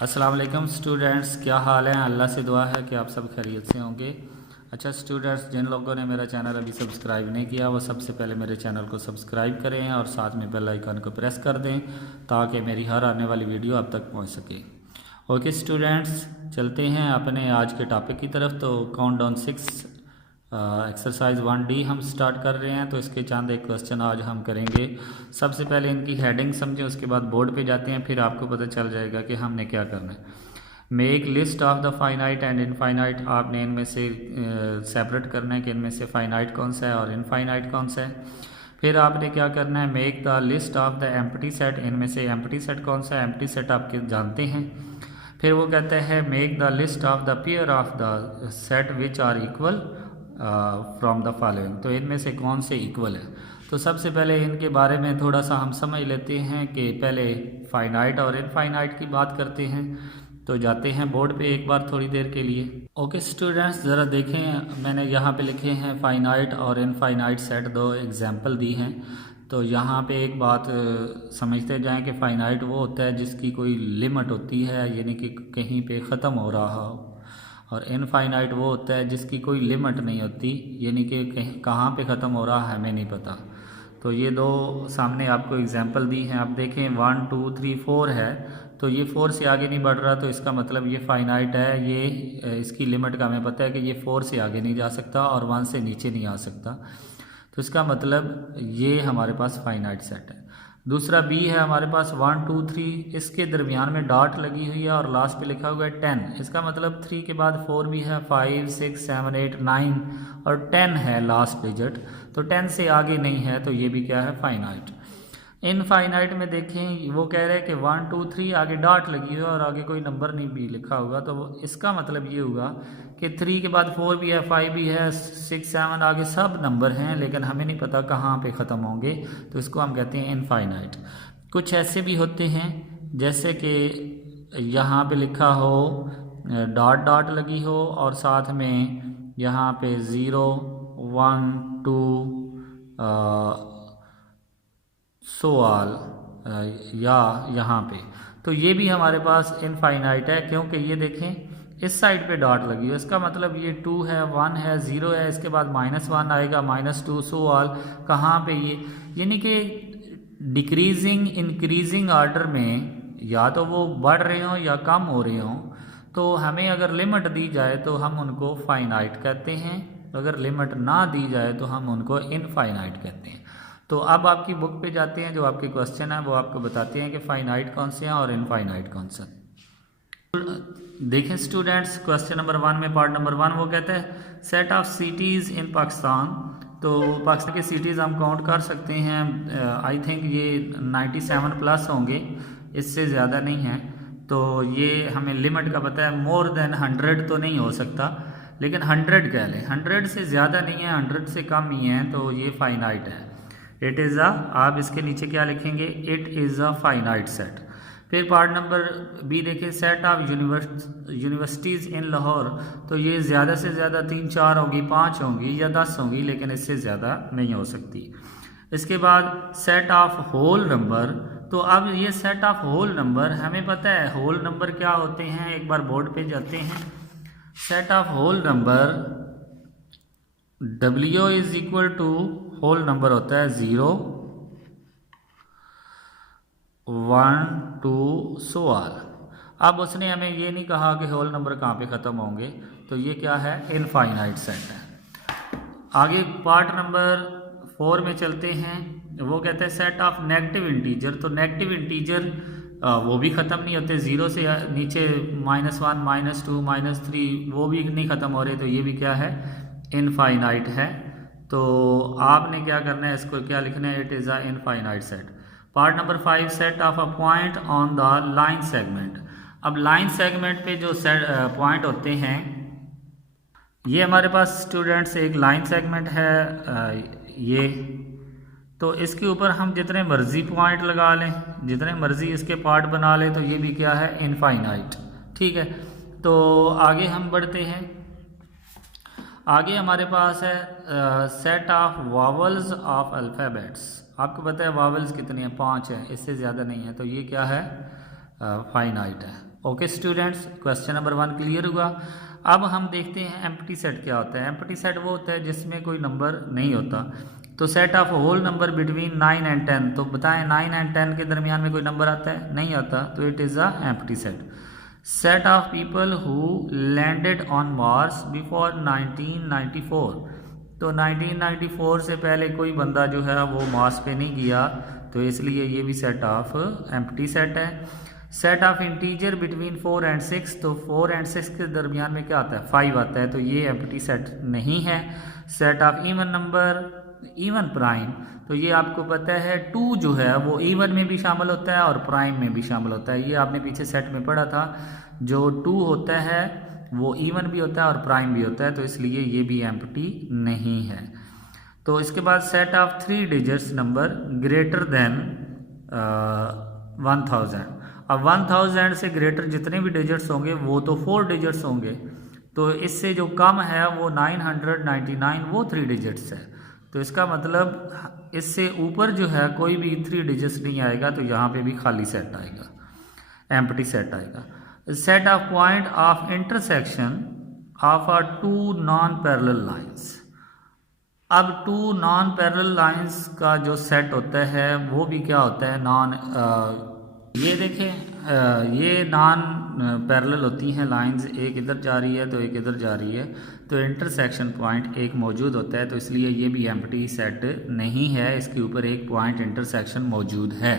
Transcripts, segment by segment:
अस्सलाम वालेकुम स्टूडेंट्स, क्या हाल है। अल्लाह से दुआ है कि आप सब खैरियत से होंगे। अच्छा स्टूडेंट्स, जिन लोगों ने मेरा चैनल अभी सब्सक्राइब नहीं किया वो सबसे पहले मेरे चैनल को सब्सक्राइब करें और साथ में बेल आइकन को प्रेस कर दें ताकि मेरी हर आने वाली वीडियो आप तक पहुंच सके। ओके स्टूडेंट्स, चलते हैं अपने आज के टॉपिक की तरफ। तो काउंटडाउन 6 एक्सरसाइज 1D हम स्टार्ट कर रहे हैं। तो इसके चंद एक क्वेश्चन आज हम करेंगे। सबसे पहले इनकी हेडिंग समझें, उसके बाद बोर्ड पे जाते हैं, फिर आपको पता चल जाएगा कि हमने क्या करना है। Make list of the finite and infinite, आपने इनमें से सेपरेट करना है कि इनमें से फाइनाइट कौन सा है और इनफाइनाइट कौन सा है। फिर आपने क्या करना है, make the list of the empty set, इनमें से एम्प्टी सेट कौन सा है। एम्प्टी सेट आपके जानते हैं। फिर वो कहते हैं make the list of the pair of the set which are equal from the following, तो इनमें से कौन से इक्वल है। तो सबसे पहले इनके बारे में थोड़ा सा हम समझ लेते हैं कि पहले फाइनाइट और इनफाइनाइट की बात करते हैं। तो जाते हैं बोर्ड पे एक बार थोड़ी देर के लिए। ओके स्टूडेंट्स, ज़रा देखें, मैंने यहाँ पे लिखे हैं फाइनाइट और इनफाइनाइट सेट, दो एग्जांपल दी हैं। तो यहाँ पे एक बात समझते जाएं कि फ़ाइनाइट वो होता है जिसकी कोई लिमिट होती है, यानी कि कहीं पे ख़त्म हो रहा हो, और इनफाइनाइट वो होता है जिसकी कोई लिमिट नहीं होती, यानी कि कहीं कहाँ पे ख़त्म हो रहा है हमें नहीं पता। तो ये दो सामने आपको एग्जांपल दी हैं। आप देखें 1 2 3 4 है, तो ये 4 से आगे नहीं बढ़ रहा, तो इसका मतलब ये फाइनाइट है। ये इसकी लिमिट का हमें पता है कि ये 4 से आगे नहीं जा सकता और 1 से नीचे नहीं आ सकता। तो इसका मतलब ये हमारे पास फाइनाइट सेट है। दूसरा बी है हमारे पास 1 2 3, इसके दरमियान में डॉट लगी हुई है और लास्ट पे लिखा हुआ है 10। इसका मतलब 3 के बाद 4 भी है, 5 6 7 8 9 और 10 है लास्ट डिजिट। तो 10 से आगे नहीं है, तो ये भी क्या है, फाइनाइट। इनफाइनाइट में देखें, वो कह रहे हैं कि 1 2 3 आगे डॉट लगी हुई है और आगे कोई नंबर नहीं भी लिखा होगा। तो इसका मतलब ये होगा कि 3 के बाद 4 भी है, 5 भी है, 6 7 आगे सब नंबर हैं, लेकिन हमें नहीं पता कहाँ पे ख़त्म होंगे। तो इसको हम कहते हैं इनफाइनाइट। कुछ ऐसे भी होते हैं जैसे कि यहाँ पे लिखा हो, डॉट डॉट लगी हो और साथ में यहाँ पे 0 1 2 सवाल या यहाँ पे, तो ये भी हमारे पास इनफाइनाइट है, क्योंकि ये देखें इस साइड पे डॉट लगी है। इसका मतलब ये 2 है, 1 है, 0 है, इसके बाद -1 आएगा, -2 सवाल कहाँ पे, ये यानी कि डिक्रीजिंग इंक्रीजिंग ऑर्डर में या तो वो बढ़ रहे हों या कम हो रहे हों। तो हमें अगर लिमिट दी जाए तो हम उनको फाइनाइट कहते हैं, अगर लिमिट ना दी जाए तो हम उनको इनफाइनाइट कहते हैं। तो अब आपकी बुक पे जाते हैं, जो आपके क्वेश्चन है वो आपको बताते हैं कि फाइनाइट कौन से हैं और इनफाइनाइट कौन सा। देखें स्टूडेंट्स, क्वेश्चन नंबर 1 में पार्ट नंबर 1 वो कहता है set of cities in Pakistan. तो पाकिस्तान की सिटीज़ हम काउंट कर सकते हैं, आई थिंक ये 97 प्लस होंगे, इससे ज़्यादा नहीं है। तो ये हमें लिमिट का पता है, मोर देन 100 तो नहीं हो सकता, लेकिन 100 कह लें, 100 से ज़्यादा नहीं है, 100 से कम ही है, तो ये फाइनाइट है। इट इज़ अ, आप इसके नीचे क्या लिखेंगे, it is a finite set. फिर पार्ट नंबर बी देखिए, सेट ऑफ यूनिवर्सिटीज़ इन लाहौर। तो ये ज़्यादा से ज़्यादा 3 4 होगी, 5 होंगी या 10 होंगी, लेकिन इससे ज़्यादा नहीं हो सकती। इसके बाद सेट ऑफ होल नंबर। तो अब ये सेट ऑफ होल नंबर, हमें पता है होल नंबर क्या होते हैं, एक बार बोर्ड पे जाते हैं। Set of whole number W is equal to, whole number होता है 0 1 2 सवाल। अब उसने हमें ये नहीं कहा कि होल नंबर कहाँ पे ख़त्म होंगे, तो ये क्या है, इनफाइनाइट सेट है। आगे पार्ट नंबर 4 में चलते हैं। वो कहते हैं सेट ऑफ नेगेटिव इंटीजर। तो नेगेटिव इंटीजर वो भी ख़त्म नहीं होते, 0 से नीचे -1 -2 -3 वो भी नहीं ख़त्म हो रहे, तो ये भी क्या है, इनफाइनाइट है। तो आपने क्या करना है, इसको क्या लिखना है, it is a infinite set. Part number 5 set of a point on the line segment. अब लाइन सेगमेंट पे जो पॉइंट होते हैं, ये हमारे पास स्टूडेंट्स एक लाइन सेगमेंट है, ये तो इसके ऊपर हम जितने मर्जी पॉइंट लगा लें, जितने मर्जी इसके पार्ट बना लें, तो ये भी क्या है, इनफाइनाइट। ठीक है, तो आगे हम बढ़ते हैं। आगे हमारे पास है set of vowels of alphabets. आपको पता है वावल्स कितनी हैं, 5 हैं, इससे ज़्यादा नहीं है, तो ये क्या है, फाइनाइट है। Okay students, question number 1 clear हुआ। अब हम देखते हैं एम्प्टी सेट क्या होता है। एम्प्टी सेट वो होता है जिसमें कोई नंबर नहीं होता। तो set of whole number between 9 and 10, तो बताएं 9 एंड 10 के दरमियान में कोई नंबर आता है? नहीं आता, तो it is a empty set. Set of people who landed on Mars before 1994, तो 1994 से पहले कोई बंदा जो है वो मार्स पे नहीं गया, तो इसलिए ये भी सेट ऑफ एम्प्टी सेट है। Set of integer between 4 and 6, तो 4 एंड 6 के दरमियान में क्या आता है? 5 आता है, तो ये एम्प्टी सेट नहीं है। Set of even number, even prime, तो ये आपको पता है 2 जो है वो इवन में भी शामिल होता है और प्राइम में भी शामिल होता है। ये आपने पीछे सेट में पढ़ा था, जो 2 होता है वो इवन भी होता है और प्राइम भी होता है, तो इसलिए ये भी एम्प्टी नहीं है। तो इसके बाद set of 3 digits number greater than 1000। अब 1000 से ग्रेटर जितने भी डिजिट्स होंगे वो तो 4 डिजिट्स होंगे, तो इससे जो कम है वो 999, वो 3 डिजिट्स है। तो इसका मतलब इससे ऊपर जो है कोई भी 3 डिजिट्स नहीं आएगा, तो यहाँ पे भी खाली सेट आएगा, एम्प्टी सेट आएगा। Set of point of intersection of a 2 non parallel lines. अब 2 नॉन पैरेलल लाइंस का जो सेट होता है वो भी क्या होता है? ये देखें, ये नॉन पैरेलल होती हैं लाइंस, एक इधर जा रही है तो एक इधर जा रही है, तो इंटरसेक्शन पॉइंट एक मौजूद होता है, तो इसलिए ये भी एम्प्टी सेट नहीं है, इसके ऊपर एक पॉइंट इंटरसेक्शन मौजूद है।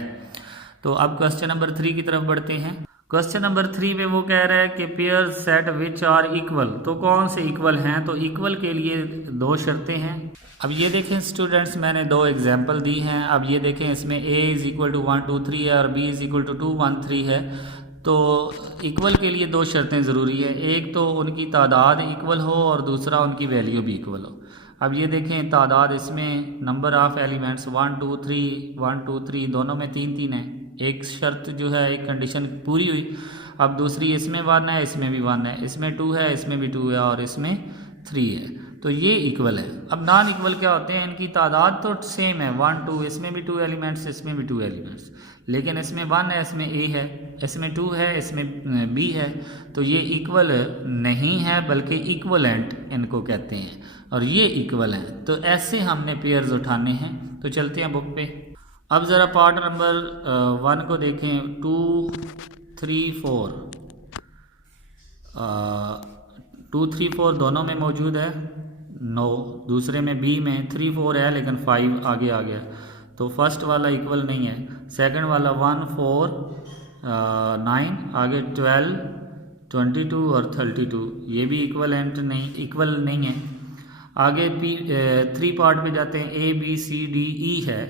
तो अब क्वेश्चन नंबर 3 की तरफ बढ़ते हैं। क्वेश्चन नंबर 3 में वो कह रहा है कि pair set which are equal, तो कौन से इक्वल हैं? तो इक्वल के लिए 2 शर्तें हैं। अब ये देखें स्टूडेंट्स, मैंने 2 एग्जाम्पल दी हैं। अब ये देखें, इसमें a इज़ इक्वल टू 1 2 3 है और b इज़ इक्वल टू 2 1 3 है। तो इक्वल के लिए 2 शर्तें ज़रूरी है, एक तो उनकी तादाद इक्वल हो और दूसरा उनकी वैल्यू भी इक्वल हो। अब ये देखें, तादाद इसमें नंबर ऑफ़ एलिमेंट्स 1 2 3 दोनों में 3 3 है, एक शर्त जो है, एक कंडीशन पूरी हुई। अब दूसरी, इसमें 1 है, इसमें भी 1 है, इसमें 2 है, इसमें भी 2 है और इसमें 3 है, तो ये इक्वल है। अब नॉन इक्वल क्या होते हैं? इनकी तादाद तो सेम है 1 2, इसमें भी 2 एलिमेंट्स, इसमें भी 2 एलिमेंट्स, लेकिन इसमें 1 है, इसमें a है, इसमें 2 है, इसमें b है, तो ये इक्वल नहीं है बल्कि इक्वलेंट इनको कहते हैं, और ये इक्वल हैं। तो ऐसे हमने पेयर्स उठाने हैं। तो चलते हैं बुक पे। अब ज़रा पार्ट नंबर 1 को देखें। 2 3 4 2 3 4 दोनों में मौजूद है, नो। दूसरे में बी में 3 4 है लेकिन 5 आगे आ गया, तो फर्स्ट वाला इक्वल नहीं है। सेकंड वाला 1 4 9 आगे 12 22 और 32, ये भी इक्वल नहीं है। आगे थ्री पार्ट पे जाते हैं, A B C D E है,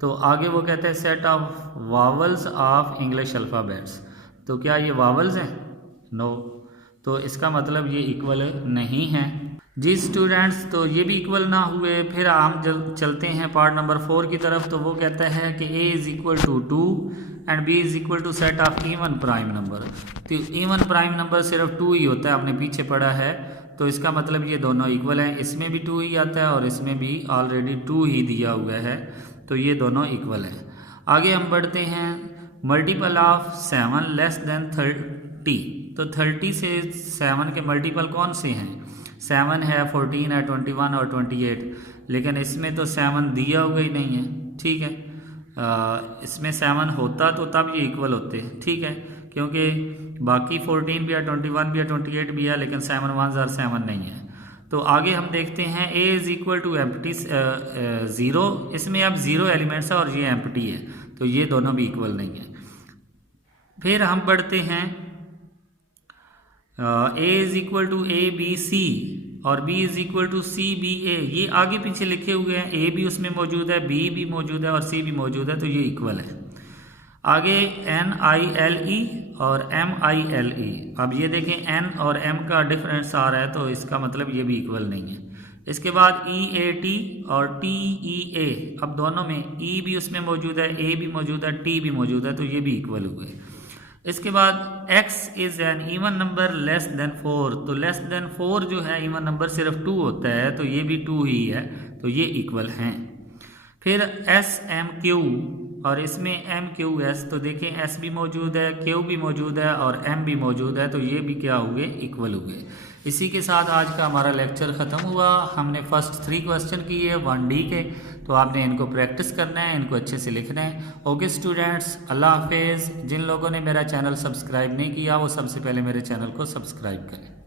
तो आगे वो कहते हैं set of vowels of English alphabets, तो क्या ये वावल्स हैं? नो, तो इसका मतलब ये इक्वल नहीं है जी स्टूडेंट्स। तो ये भी इक्वल ना हुए। फिर हम चलते हैं पार्ट नंबर 4 की तरफ। तो वो कहता है कि a is equal to 2 and b is equal to set of even prime number. तो इवन प्राइम नंबर सिर्फ 2 ही होता है, आपने पीछे पढ़ा है, तो इसका मतलब ये दोनों इक्वल हैं। इसमें भी 2 ही आता है और इसमें भी ऑलरेडी 2 ही दिया हुआ है, तो ये दोनों इक्वल हैं। आगे हम बढ़ते हैं। मल्टीपल ऑफ 7 लेस देन 30, तो 30 से 7 के मल्टीपल कौन से हैं? 7 है, 14 है, 21 और 28, लेकिन इसमें तो 7 दिया हुआ ही नहीं है, ठीक है। इसमें 7 होता तो तब ये इक्वल होते, ठीक है, क्योंकि बाकी 14 भी है, 21 भी है, 28 भी है, लेकिन 7 1 और 7 नहीं है। तो आगे हम देखते हैं a is equal to empty 0, इसमें अब 0 एलिमेंट्स है और ये एम्प्टी है, तो ये दोनों भी इक्वल नहीं है। फिर हम बढ़ते हैं, a is equal to a b c और b is equal to c b a, ये आगे पीछे लिखे हुए हैं, a भी उसमें मौजूद है, b भी मौजूद है और c भी मौजूद है, तो ये इक्वल है। आगे n i l e और m i l e, अब ये देखें n और m का डिफरेंस आ रहा है, तो इसका मतलब ये भी इक्वल नहीं है। इसके बाद e a t और t e a, अब दोनों में e भी उसमें मौजूद है, a भी मौजूद है, t भी मौजूद है, तो ये भी इक्वल हुए। इसके बाद x is an even number less than 4, तो लेस देन 4 जो है इवन नंबर सिर्फ 2 होता है, तो ये भी 2 ही है, तो ये इक्वल हैं। फिर s m q और इसमें एम क्यू एस, तो देखें एस भी मौजूद है, क्यू भी मौजूद है और एम भी मौजूद है, तो ये भी क्या हुए, इक्वल हुए। इसी के साथ आज का हमारा लेक्चर ख़त्म हुआ। हमने फर्स्ट 3 क्वेश्चन किए 1D के, तो आपने इनको प्रैक्टिस करना है, इनको अच्छे से लिखना है। ओके स्टूडेंट्स, अल्लाह हाफिज़। जिन लोगों ने मेरा चैनल सब्सक्राइब नहीं किया वो सबसे पहले मेरे चैनल को सब्सक्राइब करें।